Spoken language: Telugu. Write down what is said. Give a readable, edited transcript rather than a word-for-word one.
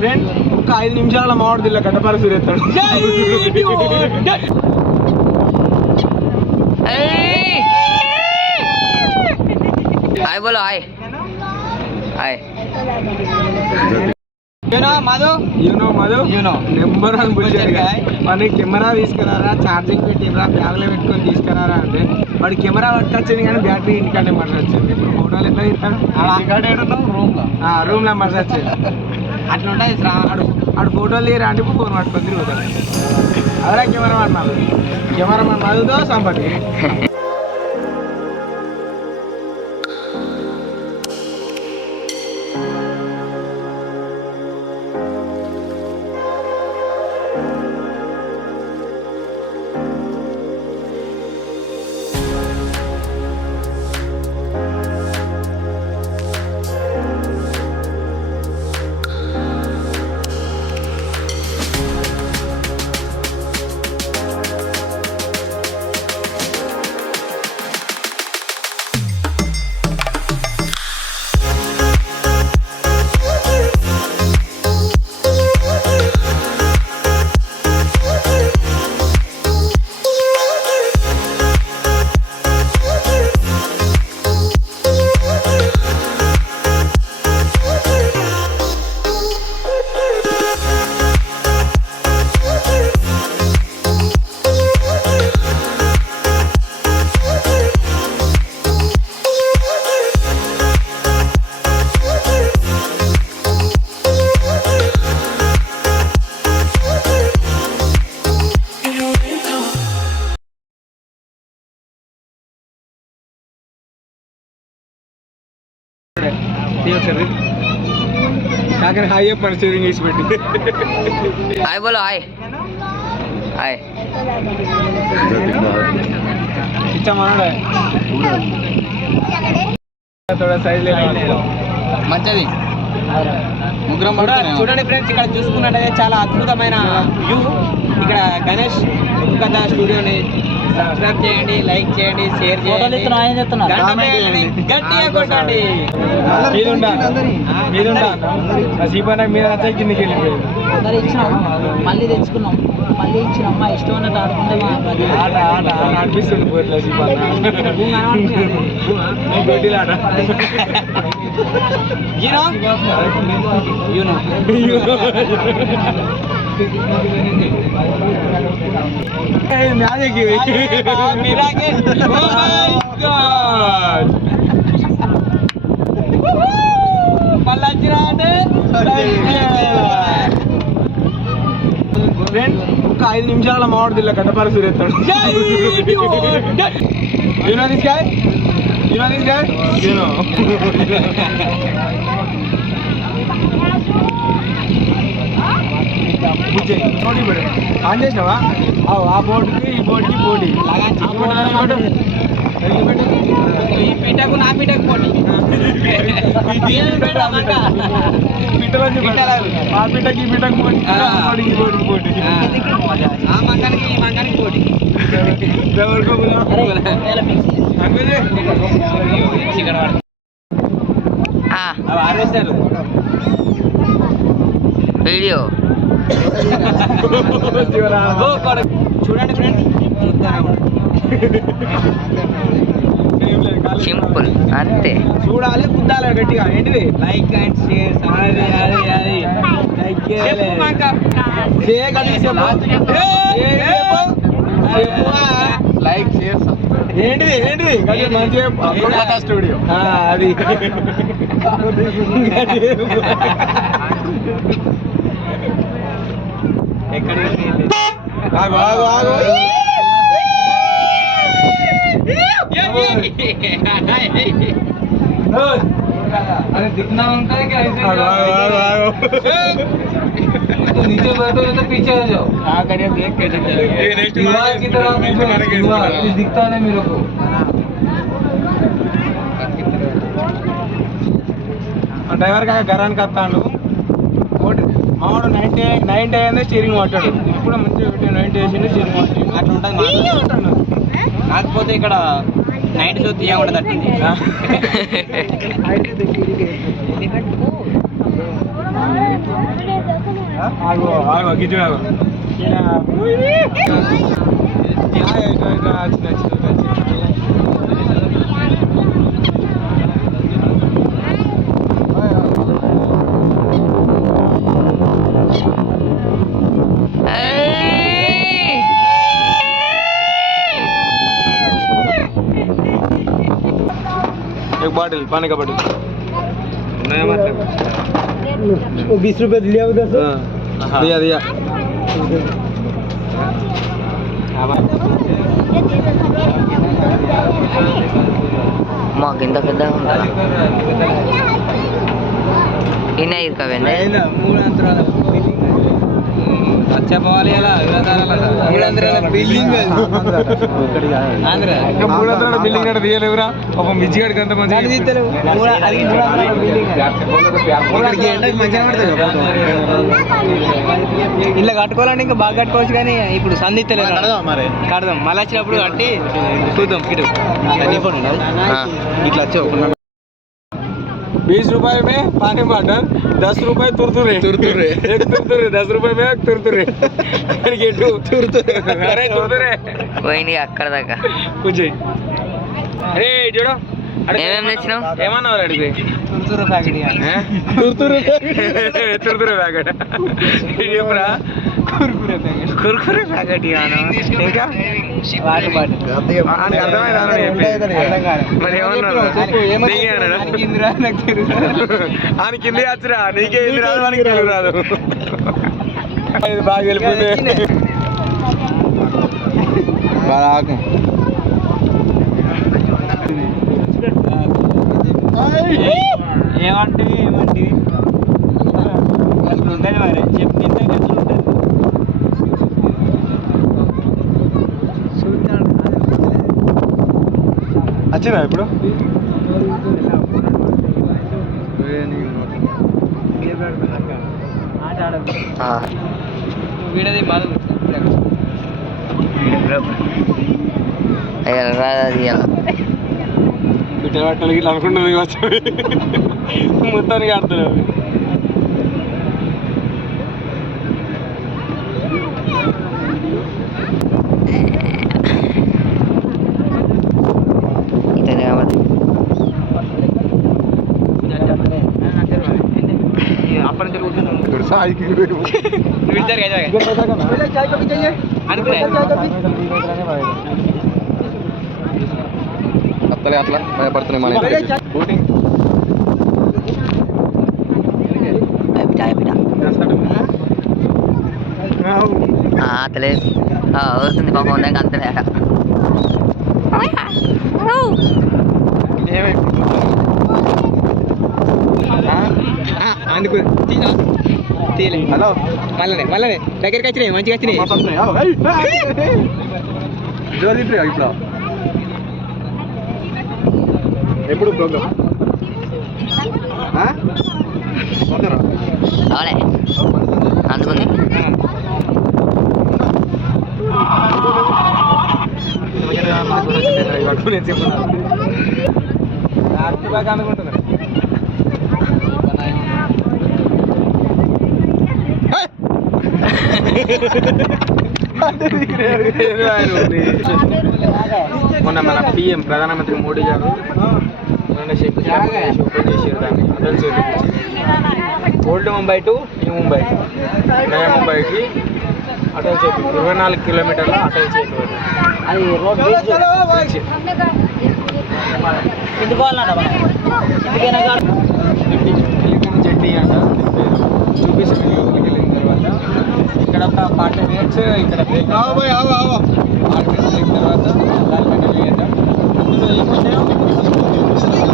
ఫ్రెండ్ ఒక 5 నిమిషాల మామిడి దిల్ల గడ్డపార సూరేస్తాడు. హాయ్ బోలో హాయ్ హాయ్. మధు నెంబర్ అని బుల్చాడు. వాడిని కెమెరా తీసుకురారా, ఛార్జింగ్ పెట్టినరా, బ్యాగ్లో పెట్టుకొని తీసుకురారా అంటే వాడు కెమెరా పట్టుకొచ్చింది కానీ బ్యాటరీ ఇంటికంటే మర్చి వచ్చింది. ఇప్పుడు ఫోటోలు ఎట్లా తీస్తాడు? రూమ్లో మర్చి వచ్చింది. అట్లా ఉంటుంది ఆడు ఫోటోలు తీయరా అంటే ఇప్పుడు ఫోన్ పట్టుకొని తిరుగుతాడు. అవరా కెమెరామన్ మధుతో సంపత్తి. కాకని హాయ్ చెప్పండి స్టీరింగ్ వేసి పెట్టి. హాయ్ బోలో హాయ్ హాయ్. ఇచ్చామన్నాడు సైజ్ మంచిది. ముగ్గురం చూడండి ఫ్రెండ్స్, ఇక్కడ చూసుకున్నట్టయితే చాలా అద్భుతమైన వ్యూ. ఇక్కడ గణేష్ కథ స్టూడియోని సబ్స్క్రైబ్ చేయండి, లైక్ చేయండి, షేర్ చేయండి, గట్టిగా కొట్టండి. సీపన్న మీద కిందకి వెళ్ళిపోయింది. అందరు ఇచ్చినాం, మళ్ళీ తెచ్చుకున్నాం, మళ్ళీ ఇచ్చినాం. మా ఇష్టం అన్నట్టు ఆడుకుంటే ఆట అనిపిస్తుంది పోట్లే సీపన్న గొడ్డిల ఆట. ఫ్రెండ్ ఒక 5 నిమిషాల మామిడి దిల్ల గడ్డపార సూరేస్తాడు. ఆన్ చేసినావా? ఆ బోర్డుకి ఈ బోర్డుకి పోటీ. ఈ పీటకు నా పీటకు పోటీ. ఆ పీటకి ఈ పీటకు పోటీ, ఈ బోర్డుకి పోటీ, ఆ మంగానికి ఈ మంగానికి పోటీ. ఆరేస్తారు వీడియో. చూడండి ఫ్రెండ్స్, సింపుల్ అంతే. చూడాలి, కుద్దాలి గట్టిగా. ఏంటిది? Like and share. Like share ఏంటిది మంచిగా స్టూడియో అది. अरे दिखना होता है क्या? ऐसे नीचे बैठो तो पीछे हो जाओ. हाँ करिए, देख कैसे चलेंगे दीवार की तरह. कुछ दिखता नहीं मेरे को. డ్రైవర్ కాక గరానికి వస్తాడు. మావాడు 90 అయింది స్టీరింగ్ పట్టాడు. ఇప్పుడు మంచిగా 90 వేసింది స్టీరింగ్ పట్టాడు. అట్లా ఉంటుంది. కాకపోతే ఇక్కడ నైట్ షో తీయకుండా తట్టింది. ఆగో ఆగో గిట్టు ఆగో एक बॉटल पानी का बॉटल नया मतलब 20 रुपए लिया उधर से दिया दिया మాకు ఇంత పెద్ద ఉందా ఇన్న ఇరుకవేండి अच्छा పోవాలి అలా 300 బిల్డింగ్ ఆంధ్ర 300 బిల్డింగ్ అంటే తీయలేవురా ఒక మిజ్జిగడికి అంత మంచి ఇలా కట్టుకోవాలంటే ఇంకా బాగా కట్టుకోవచ్చు కానీ ఇప్పుడు సంధిత్తలేదు కడదాం మళ్ళీ వచ్చినప్పుడు కట్టి చూద్దాం ఇటు ఇట్లా వచ్చావు 20 रुपए में पानी बॉटल 10 रुपए तुरतुरे तुरतुरे एक तुरतुरे 10 रुपए में एक तुरतुरे तुरतुरे अरे तुरतुरे పోయింది అక్కడ దాకా कुछ अरे जोड़ो ఏమేమి తెచ్చినావు ఏమన్నావు అడిగి తుర్తురు ప్యాకెట్ తురతురే ప్యాకెట్ చెప్పరా కుర్కురే ప్యాకెట్ ఇంకా వాటర్ బాటిల్ మరి ఏమన్నాడు ఆయన కింది వచ్చరా నీకే ఇంది రాదు మనకి తెలుగు రాదు ఇది బాగా వెళ్ళిపోయింది ఏమంటే ఏమంటే అట్లా ఉండదు మరి చెప్తే అట్లా ఉంటుంది వచ్చినా ఇప్పుడు వీడది మాది రాదు పిట్టలు పట్టాలి ఇట్లా అనుకుంటుంది మొత్తానికి ఆడుతున్నావు ఇతనే కాబట్టి అప్పటి నుంచి కూర్చున్నాం అత్తలే అట్లా భయపడుతున్నాయి మన బోటింగ్ అతలే వస్తుంది పాపం ఉందాక అంతలే అట అందుకు హలో మళ్ళీ దగ్గరికి వచ్చినాయి మంచిగా వచ్చినాయి ఇట్లా ఎప్పుడు ప్రోగ్రామ్ అవలే అందుకుంది అనుకుంటున్నా మొన్న మన పిఎం ప్రధానమంత్రి మోడీ గారు ఓపెన్ చేసారు దాన్ని Atal Setu old Mumbai to new Mumbai నయా ముంబైకి అటల్ సేతు 24 కిలోమీటర్ల అటల్ సేతు అది రోడ్ జడ్డీ అంట చూపిస్తుంది లోపలికి వెళ్ళిన తర్వాత ఇక్కడ ఒక 40 మినిట్స్ ఇక్కడ బ్రేక్ 40 మినిట్స్ బ్రేక్ తర్వాత లాల్ మెటల్ అందులో ఏమంటే